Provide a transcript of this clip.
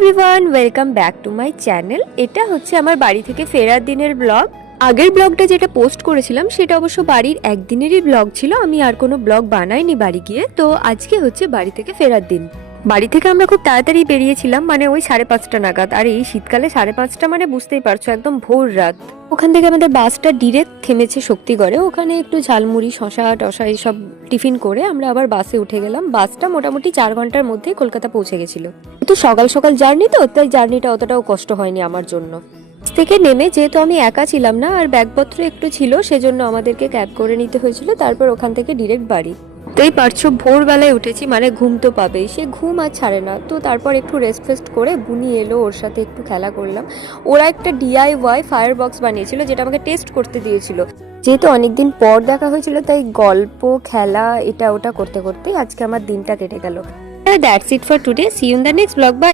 Everyone, welcome back to my channel. এটা হচ্ছে আমার বাড়ি থেকে ফেরার দিনের ব্লগ। আগের ব্লগটা যেটা পোস্ট করেছিলাম সেটা অবশ্য বাড়ির একদিনেরই ব্লগ ছিল, আমি আর কোনো ব্লগ বানাইনি বাড়ি গিয়ে। তো আজকে হচ্ছে বাড়ি থেকে ফেরার দিন। বাড়ি থেকে আমরা খুব তাড়াতাড়ি বেরিয়েছিলাম, মানে ওই 5:30 নাগাদ। আর এই শীতকালে 5:30 মানে বুঝতেই পারছো, একদম ভোর রাত। ওখান থেকে আমাদের বাসটা ডিরেক্ট থেমেছে শক্তিগড়ে। ওখানে একটু ঝালমুড়ি, শশা টশা এইসব টিফিন করে আমরা আবার বাসে উঠে গেলাম। বাসটা মোটামুটি 4 ঘন্টার মধ্যেই কলকাতা পৌঁছে গেছিল। তো সকাল সকাল জার্নি, তো তাই জার্নিটা অতটাও কষ্ট হয়নি আমার জন্য। থেকে নেমে যেহেতু আমি একা ছিলাম না আর ব্যাগপত্র একটু ছিল, সেজন্য আমাদেরকে ক্যাব করে নিতে হয়েছিল। তারপর ওখান থেকে ডিরেক্ট বাড়ি। তাই পারছো, ভোরবেলায় উঠেছি, মানে ঘুম তো পাবেই, সে ঘুম আর ছাড়ে না। তো তারপর একটু রেস্ট ফেস্ট করে বুনি এলো, ওর সাথে একটু খেলা করলাম। ওরা একটা DIY ফায়ার বক্স বানিয়েছিল, যেটা আমাকে টেস্ট করতে দিয়েছিল। যেহেতু অনেকদিন পর দেখা হয়েছিল, তাই গল্প খেলা এটা ওটা করতে করতেই আজকে আমার দিনটা কেটে গেল। That's it for today, see you in the next blog. By.